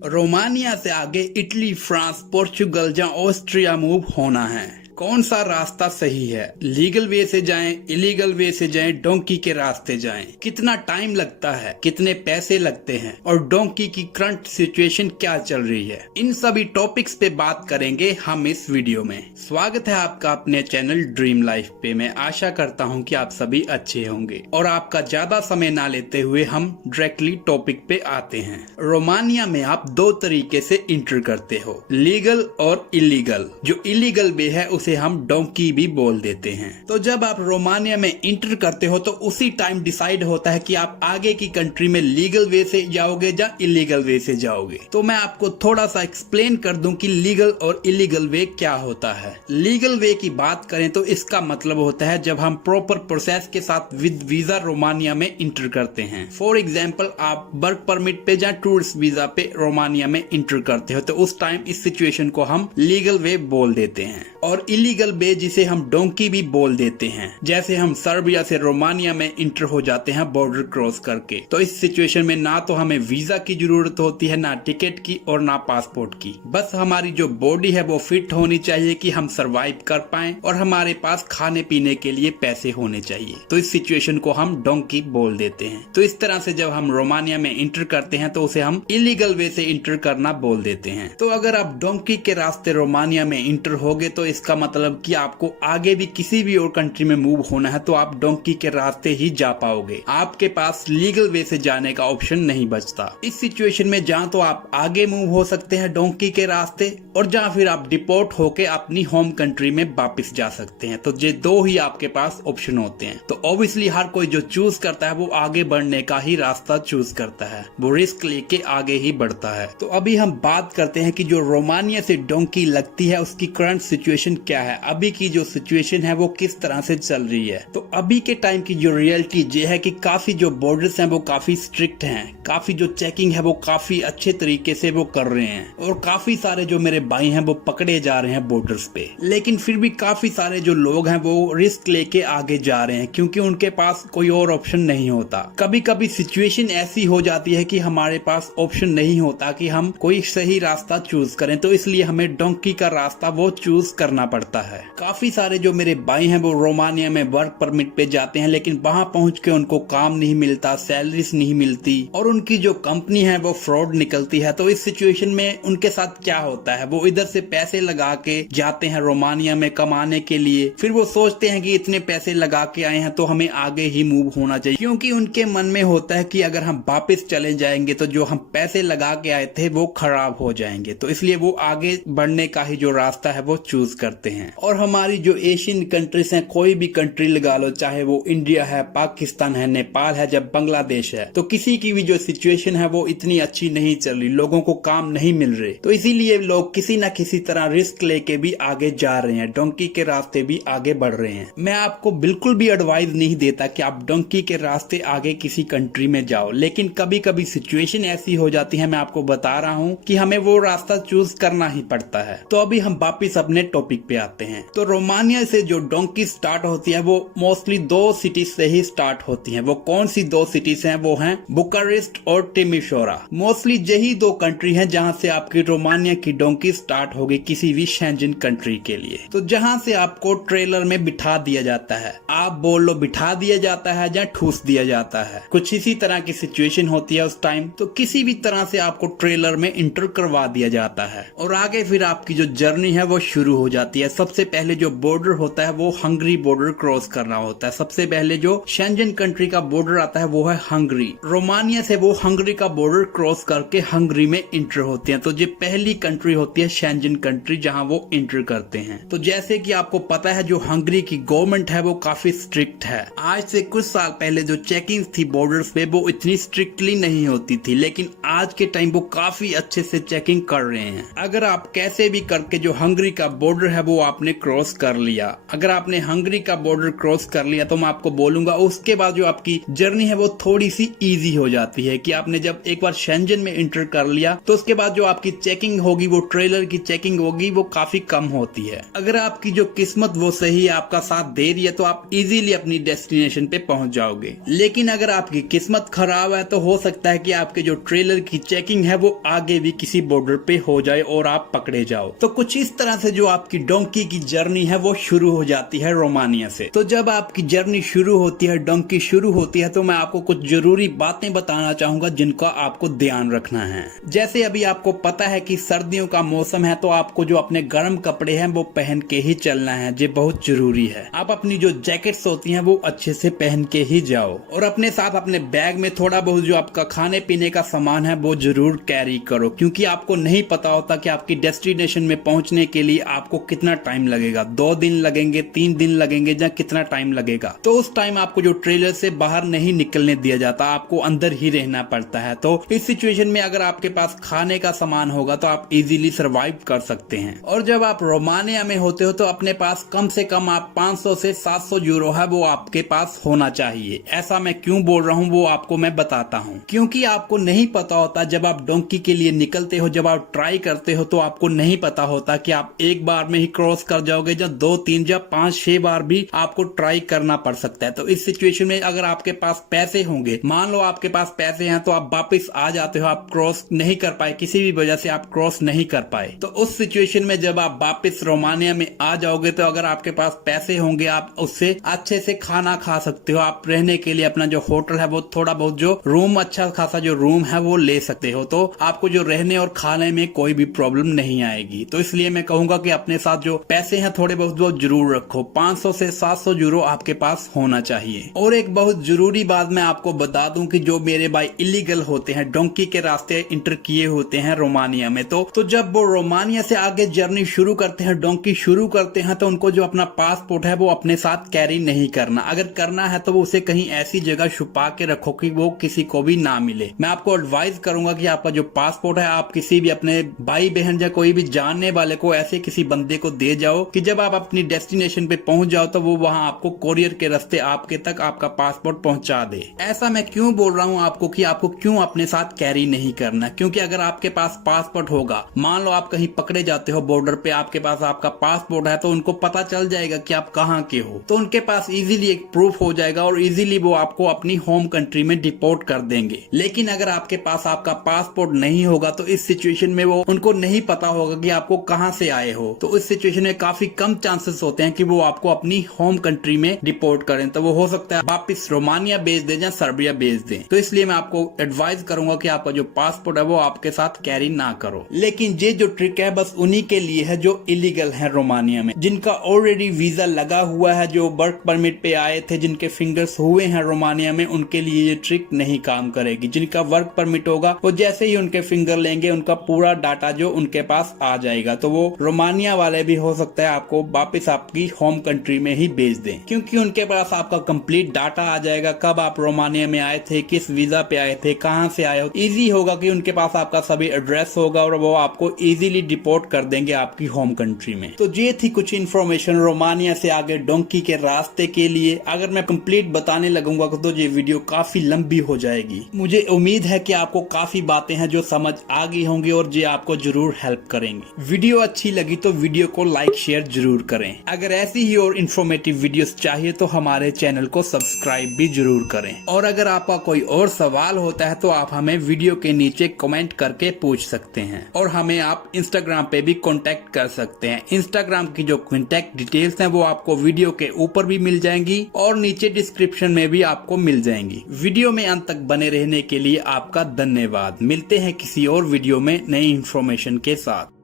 Romania से आगे Italy, France, Portugal या ऑस्ट्रिया मूव होना है। कौन सा रास्ता सही है? लीगल वे से जाएं, इलीगल वे से जाएं, डोंकी के रास्ते जाएं? कितना टाइम लगता है, कितने पैसे लगते हैं और डोंकी की करंट सिचुएशन क्या चल रही है, इन सभी टॉपिक्स पे बात करेंगे हम इस वीडियो में। स्वागत है आपका अपने चैनल ड्रीम लाइफ पे। मैं आशा करता हूँ कि आप सभी अच्छे होंगे और आपका ज्यादा समय ना लेते हुए हम डायरेक्टली टॉपिक पे आते हैं। रोमानिया में आप दो तरीके से इंटर करते हो, लीगल और इलीगल। जो इलीगल वे है उसे हम डोंकी भी बोल देते हैं। तो जब आप रोमानिया में इंटर करते हो तो उसी टाइम डिसाइड होता है कि आप आगे की कंट्री में लीगल वे से जाओगे या इलीगल वे से जाओगे। तो मैं आपको थोड़ा सा एक्सप्लेन कर दूं कि लीगल और इलीगल वे क्या होता है। लीगल वे की बात करें तो इसका मतलब होता है जब हम प्रॉपर प्रोसेस के साथ विद वीजा रोमानिया में इंटर करते हैं। फॉर एग्जाम्पल, आप वर्क परमिट पे या टूरिस्ट वीजा पे रोमानिया में इंटर करते हो तो उस टाइम इस सिचुएशन को हम लीगल वे बोल देते हैं। और इलीगल वे जिसे हम डोंकी भी बोल देते हैं, जैसे हम सर्बिया से रोमानिया में इंटर हो जाते हैं बॉर्डर क्रॉस करके, तो इस सिचुएशन में ना तो हमें वीजा की जरूरत होती है, ना टिकट की और ना पासपोर्ट की। बस हमारी जो बॉडी है वो फिट होनी चाहिए कि हम सरवाइव कर पाएं और हमारे पास खाने पीने के लिए पैसे होने चाहिए। तो इस सिचुएशन को हम डोंकी बोल देते हैं। तो इस तरह से जब हम रोमानिया में इंटर करते हैं तो उसे हम इलीगल वे से इंटर करना बोल देते हैं। तो अगर आप डोंकी के रास्ते रोमानिया में इंटर होगे तो इसका मतलब कि आपको आगे भी किसी भी और कंट्री में मूव होना है तो आप डोंकी के रास्ते ही जा पाओगे। आपके पास लीगल वे से जाने का ऑप्शन नहीं बचता। इस सिचुएशन में जहाँ तो आप आगे मूव हो सकते हैं डोंकी के रास्ते, और जहाँ फिर आप डिपोर्ट होके अपनी होम कंट्री में वापस जा सकते हैं। तो ये दो ही आपके पास ऑप्शन होते हैं। तो ऑब्वियसली हर कोई जो चूज करता है वो आगे बढ़ने का ही रास्ता चूज करता है, वो रिस्क लेके आगे ही बढ़ता है। तो अभी हम बात करते हैं कि जो रोमानिया से डोंकी लगती है उसकी करंट सिचुएशन क्या है, अभी की जो सिचुएशन है वो किस तरह से चल रही है। तो अभी के टाइम की जो रियलिटी ये है कि काफी जो बॉर्डर्स हैं वो काफी स्ट्रिक्ट हैं, काफी जो चेकिंग है वो काफी अच्छे तरीके से वो कर रहे हैं और काफी सारे जो मेरे भाई हैं वो पकड़े जा रहे हैं बॉर्डर्स पे। लेकिन फिर भी काफी सारे जो लोग हैं वो रिस्क लेके आगे जा रहे हैं क्योंकि उनके पास कोई और ऑप्शन नहीं होता। कभी कभी सिचुएशन ऐसी हो जाती है कि हमारे पास ऑप्शन नहीं होता कि हम कोई सही रास्ता चूज करें, तो इसलिए हमें डोंकी का रास्ता वो चूज करना पड़ता है। काफी सारे जो मेरे भाई हैं वो रोमानिया में वर्क परमिट पे जाते हैं, लेकिन वहां पहुंच के उनको काम नहीं मिलता, सैलरीज नहीं मिलती और उनकी जो कंपनी है वो फ्रॉड निकलती है। तो इस सिचुएशन में उनके साथ क्या होता है, वो इधर से पैसे लगा के जाते हैं रोमानिया में कमाने के लिए, फिर वो सोचते हैं कि इतने पैसे लगा के आए हैं तो हमें आगे ही मूव होना चाहिए, क्योंकि उनके मन में होता है कि अगर हम वापस चले जाएंगे तो जो हम पैसे लगा के आए थे वो खराब हो जाएंगे। तो इसलिए वो आगे बढ़ने का ही जो रास्ता है वो चूज करते हैं। और हमारी जो एशियन कंट्रीज हैं, कोई भी कंट्री लगा लो, चाहे वो इंडिया है, पाकिस्तान है, नेपाल है, जब बांग्लादेश है, तो किसी की भी जो सिचुएशन है वो इतनी अच्छी नहीं चल रही, लोगों को काम नहीं मिल रहे। तो इसीलिए लोग किसी न किसी तरह रिस्क लेके भी आगे जा रहे हैं, डोंकी के रास्ते भी आगे बढ़ रहे हैं। मैं आपको बिल्कुल भी एडवाइस नहीं देता कि आप डोंकी के रास्ते आगे किसी कंट्री में जाओ, लेकिन कभी कभी सिचुएशन ऐसी हो जाती है, मैं आपको बता रहा हूँ कि हमें वो रास्ता चूज करना ही पड़ता है। तो अभी हम वापिस अपने टॉपिक पे आते हैं। तो रोमानिया से जो डोंकी स्टार्ट होती है वो मोस्टली दो सिटीज से ही स्टार्ट होती है। वो कौन सी दो सिटीज हैं? वो हैं बुकारेस्ट और टिमिशोरा। मोस्टली यही दो कंट्री हैं जहां से आपकी रोमानिया की डोंकी स्टार्ट होगी किसी भी शेंजन कंट्री के लिए। तो जहां से आपको ट्रेलर में बिठा दिया जाता है, आप बोल लो बिठा दिया जाता है या ठूस दिया जाता है, कुछ इसी तरह की सिचुएशन होती है उस टाइम। तो किसी भी तरह से आपको ट्रेलर में इंटर करवा दिया जाता है और आगे फिर आपकी जो जर्नी है वो शुरू हो जाती है। सबसे पहले जो बॉर्डर होता है वो हंगरी बॉर्डर क्रॉस करना होता है। सबसे पहले जो शेंजन कंट्री का बॉर्डर आता है वो है हंगरी। रोमानिया से वो हंगरी का बॉर्डर क्रॉस करके हंगरी में इंटर होते हैं। तो ये पहली कंट्री होती है शेंजन कंट्री जहां वो इंटर करते हैं। तो जैसे कि आपको पता है जो हंगरी की गवर्नमेंट है वो काफी स्ट्रिक्ट है। आज से कुछ साल पहले जो चेकिंग थी बॉर्डर्स पे वो इतनी स्ट्रिक्टली नहीं होती थी, लेकिन आज के टाइम वो काफी अच्छे से चेकिंग कर रहे हैं। अगर आप कैसे भी करके जो हंगरी का बॉर्डर है वो वो आपने क्रॉस कर लिया। अगर आपने हंगरी का बॉर्डर क्रॉस कर लिया तो मैं आपको बोलूंगा उसके बाद जो आपकी जर्नी है वो थोड़ी सी इजी हो जाती है कि आपने जब एक बार शेंजन में इंटर कर लिया तो उसके बाद जो आपकी चेकिंग होगी, वो ट्रेलर की चेकिंग होगी, वो काफी कम होती है। अगर आपकी जो किस्मत वो सही है, आपका साथ दे रही है, तो आप इजीली अपनी डेस्टिनेशन पे पहुंच जाओगे। लेकिन अगर आपकी किस्मत खराब है तो हो सकता है कि आपके जो ट्रेलर की चेकिंग है वो आगे भी किसी बॉर्डर पे हो जाए और आप पकड़े जाओ। तो कुछ इस तरह से जो आपकी डोंकी की जर्नी है वो शुरू हो जाती है रोमानिया से। तो जब आपकी जर्नी शुरू होती है, डोंकी शुरू होती है, तो मैं आपको कुछ जरूरी बातें बताना चाहूंगा जिनका आपको ध्यान रखना है। जैसे अभी आपको पता है कि सर्दियों का मौसम है, तो आपको जो अपने गर्म कपड़े हैं वो पहन के ही चलना है, ये बहुत जरूरी है। आप अपनी जो जैकेट्स होती हैं वो अच्छे से पहन के ही जाओ और अपने साथ अपने बैग में थोड़ा बहुत जो आपका खाने पीने का सामान है वो जरूर कैरी करो, क्योंकि आपको नहीं पता होता कि आपकी डेस्टिनेशन में पहुंचने के लिए आपको कितना टाइम लगेगा। 2 दिन लगेंगे, 3 दिन लगेंगे, या कितना टाइम लगेगा। तो उस टाइम आपको जो ट्रेलर से बाहर नहीं निकलने दिया जाता, आपको अंदर ही रहना पड़ता है। तो इस सिचुएशन में अगर आपके पास खाने का सामान होगा तो आप इजीली सरवाइव कर सकते हैं। और जब आप रोमानिया में होते हो तो अपने पास कम से कम आप 500 से 700 यूरो है वो आपके पास होना चाहिए। ऐसा मैं क्यों बोल रहा हूँ वो आपको मैं बताता हूँ, क्योंकि आपको नहीं पता होता जब आप डोंकी के लिए निकलते हो, जब आप ट्राई करते हो तो आपको नहीं पता होता कि आप एक बार में ही क्रॉस कर जाओगे, या 2, 3 या 5, 6 बार भी आपको ट्राई करना पड़ सकता है। तो इस सिचुएशन में अगर आपके पास पैसे होंगे, मान लो आपके पास पैसे हैं, तो आप वापस आ जाते हो, आप क्रॉस नहीं कर पाए, किसी भी वजह से आप क्रॉस नहीं कर पाए, तो उस सिचुएशन में जब आप वापस रोमानिया में आ जाओगे तो अगर आपके पास पैसे होंगे आप उससे अच्छे से खाना खा सकते हो। आप रहने के लिए अपना जो होटल है वो थोड़ा बहुत जो रूम, अच्छा खासा जो रूम है वो ले सकते हो, तो आपको जो रहने और खाने में कोई भी प्रॉब्लम नहीं आएगी। तो इसलिए मैं कहूंगा कि अपने साथ जो पैसे हैं थोड़े बहुत वो जरूर रखो। 500 से 700 यूरो आपके पास होना चाहिए। और एक बहुत जरूरी बात मैं आपको बता दूं कि जो मेरे भाई इलीगल होते हैं, डोंकी के रास्ते इंटर किए होते हैं रोमानिया में, तो जब वो रोमानिया से आगे जर्नी शुरू करते हैं, डोंकी शुरू करते हैं, तो उनको जो अपना पासपोर्ट है वो अपने साथ कैरी नहीं करना। अगर करना है तो वो उसे कहीं ऐसी जगह छुपा के रखो कि वो किसी को भी ना मिले। मैं आपको एडवाइस करूंगा कि आपका जो पासपोर्ट है आप किसी भी अपने भाई बहन या कोई भी जानने वाले को, ऐसे किसी बंदे को दे जाओ कि जब आप अपनी डेस्टिनेशन पे पहुंच जाओ तो वो वहां आपको कोरियर के रास्ते आपके तक आपका पासपोर्ट पहुंचा दे। ऐसा मैं क्यों बोल रहा हूं आपको कि आपको क्यों अपने साथ कैरी नहीं करना, क्योंकि अगर आपके पास पासपोर्ट होगा, मान लो आप कहीं पकड़े जाते हो बॉर्डर पे, आपके पास आपका पासपोर्ट है, तो उनको पता चल जाएगा कि आप कहाँ के हो, तो उनके पास इजीली एक प्रूफ हो जाएगा और इजीली वो आपको अपनी होम कंट्री में डिपोर्ट कर देंगे। लेकिन अगर आपके पास आपका पासपोर्ट नहीं होगा तो इस सिचुएशन में वो उनको नहीं पता होगा कि आपको कहां से आए हो, तो इस सिचुएशन में काफी कम चांसेस होते हैं कि वो आपको अपनी होम कंट्री में डिपोर्ट करें। तो वो हो सकता है वापस रोमानिया भेज दें या सर्बिया भेज दें। तो इसलिए मैं आपको एडवाइस करूंगा कि आपका जो पासपोर्ट है वो आपके साथ कैरी ना करो। लेकिन ये जो ट्रिक है बस उन्हीं के लिए है जो इलीगल है रोमानिया में, जिनका ऑलरेडी वीजा लगा हुआ है, जो वर्क परमिट पे आए थे, जिनके फिंगर्स हुए हैं रोमानिया में, उनके लिए ये ट्रिक नहीं काम करेगी। जिनका वर्क परमिट होगा वो जैसे ही उनके फिंगर लेंगे उनका पूरा डाटा जो उनके पास आ जाएगा, तो वो रोमानिया वाले भी हो सकता है आपको वापस आपकी होम कंट्री में ही भेज दें, क्योंकि उनके पास आपका कंप्लीट डाटा आ जाएगा, कब आप रोमानिया में आए थे, किस वीजा पे आए थे, कहां से आए हो। इजी होगा कि उनके पास आपका सभी एड्रेस होगा और वो आपको इजीली डिपोर्ट कर देंगे आपकी होम कंट्री में। तो ये थी कुछ इन्फॉर्मेशन रोमानिया से आगे डोंकी के रास्ते के लिए। अगर मैं कंप्लीट बताने लगूंगा तो ये वीडियो काफी लंबी हो जाएगी। मुझे उम्मीद है कि आपको काफी बातें हैं जो समझ आ गई होंगी और ये आपको जरूर हेल्प करेंगे। वीडियो अच्छी लगी तो वीडियो को लाइक शेयर जरूर करें। अगर ऐसी ही और इन्फॉर्मेटिव वीडियोस चाहिए तो हमारे चैनल को सब्सक्राइब भी जरूर करें। और अगर आपका कोई और सवाल होता है तो आप हमें वीडियो के नीचे कमेंट करके पूछ सकते हैं और हमें आप इंस्टाग्राम पे भी कांटेक्ट कर सकते हैं। इंस्टाग्राम की जो कांटेक्ट डिटेल्स हैं वो आपको वीडियो के ऊपर भी मिल जाएंगी और नीचे डिस्क्रिप्शन में भी आपको मिल जाएंगी। वीडियो में अंत तक बने रहने के लिए आपका धन्यवाद। मिलते हैं किसी और वीडियो में नई इन्फॉर्मेशन के साथ।